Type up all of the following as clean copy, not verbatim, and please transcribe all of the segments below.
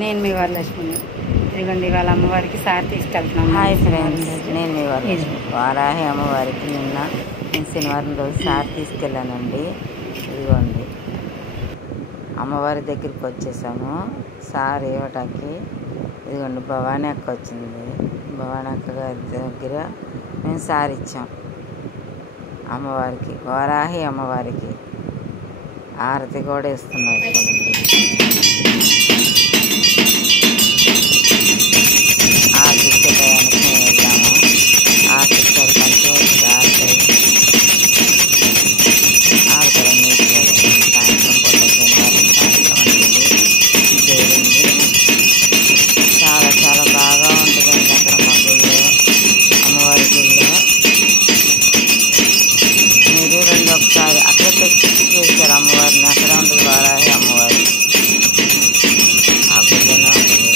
నేను మీ వరలక్ష్మి. ఇదిగోండి ఇవాళ అమ్మవారికి సారి తీసుకెళ్తున్నాం. హాయ్ ఫ్రెండ్స్, నేను మీ వరలక్ష్మి. వారాహి అమ్మవారికి నేను శనివారం రోజు సారి తీసుకెళ్ళానండి. ఇదిగోండి అమ్మవారి దగ్గరికి వచ్చేసాము సారి ఇవ్వటానికి. ఇదిగోండి భవానీ అక్క వచ్చింది. భవానీ అక్క గారి దగ్గర మేము సారి ఇచ్చాం అమ్మవారికి, వారాహి అమ్మవారికి. ఆరతి కూడా ఇస్తున్నారు. ఆరతి ఇచ్చే టయానికి మేము వెళ్ళాము. ఆరతి ఇచ్చారు, కొంచెం ఆరతి ఆడతారని ఇచ్చారు. సాయంత్రం పూట శనివారం సాయంత్రం అనేది చేరింది. చాలా చాలా బాగా ఉంటుందండి అక్కడ మా గుళ్ళో, అమ్మవారి గుళ్ళో. మీరు రెండు ఒకసారి అక్కడ తెచ్చి చేశారు అమ్మవారిని. అక్కడే ఉంటుంది వారాహి అమ్మవారి, ఆ గుళ్ళోనే ఉంటుంది.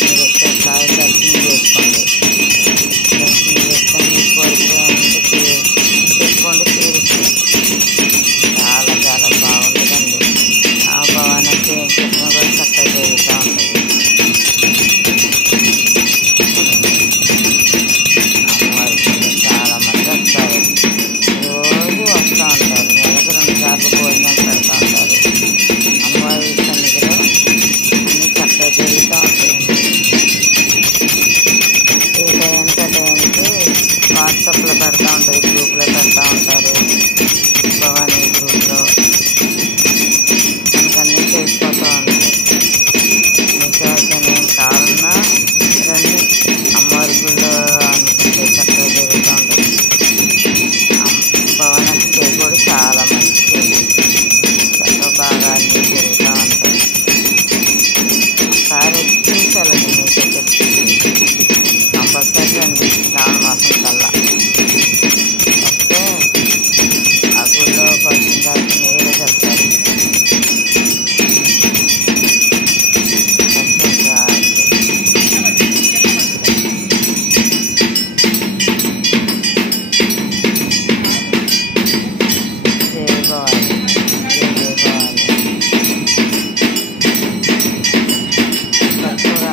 మీరు ఒక్కసారి దర్శనం చేసుకోండి. దర్శనం చేసుకొని మీ కోరిక ఉంటే తెచ్చుకోండి, తీరుస్తుంది. చాలా చాలా బాగుంటుందండి. ఆ భవానికి ఏం చెప్పినా కూడా చక్కగా జరుగుతూ ఉంటుంది. అమ్మవారి చాలా మంది వస్తారు, రోజు వస్తూ ఉంటారు. నెలకు 2 సార్లు భోజనాలు పెడతా ఉంటారు. అమ్మవారి సన్నిధిలో అన్నీ చక్కగా జరుగుతూ ఉంటాయండి. ఏ టయానికి ఆ టయానికి వాట్సాప్లో పెడతా ఉంటారు, గ్రూప్లో పెడతా ఉంటారు. భవానీ గ్రూప్లో మనకన్నీ తెలిసిపోతూ ఉంటాయి. మీకు ఎవరికైనా ఏం కావాలన్నా రండి, అమ్మవారి గుళ్ళో అనుకుంటే చక్కగా జరుగుతూ ఉంటుంది. భవనకి చేయి కూడా చాలా మంచి చేయి, చక్కగా బాగా అన్నీ జరుగుతూ ఉంటాయి. ఒకసారి వచ్చి చూసాలండి, మీకైతే కంపల్సరీ రండి శ్రావణ మాసం కల్లా. వస్తే ఆ గుళ్ళోకి వచ్చిన తర్వాత మీరే చెప్తారు. జయ భవాని, జయ భవాని. కర్పూర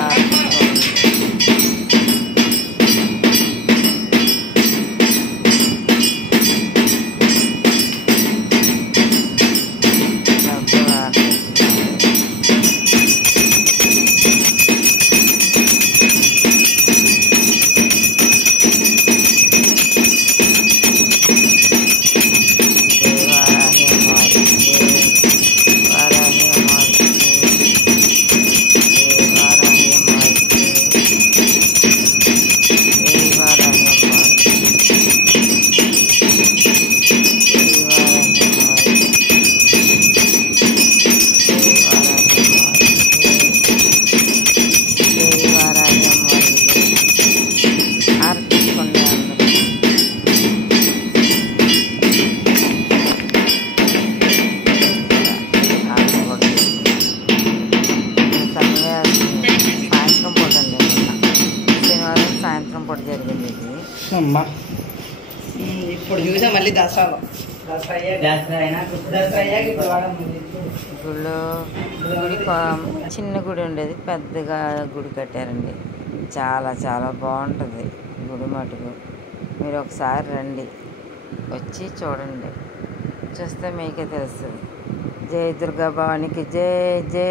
సాయంత్రం పూట జరిగింది ఇది. ఇప్పుడు చూసా మళ్ళీ దసరాలో గుళ్ళో గుడి చిన్న గుడి ఉండేది, పెద్దగా గుడి కట్టారండి. చాలా చాలా బాగుంటుంది గుడి మటుకు. మీరు ఒకసారి రండి, వచ్చి చూడండి, చూస్తే మీకే తెలుస్తుంది. జై దుర్గా భవానికి జై జై.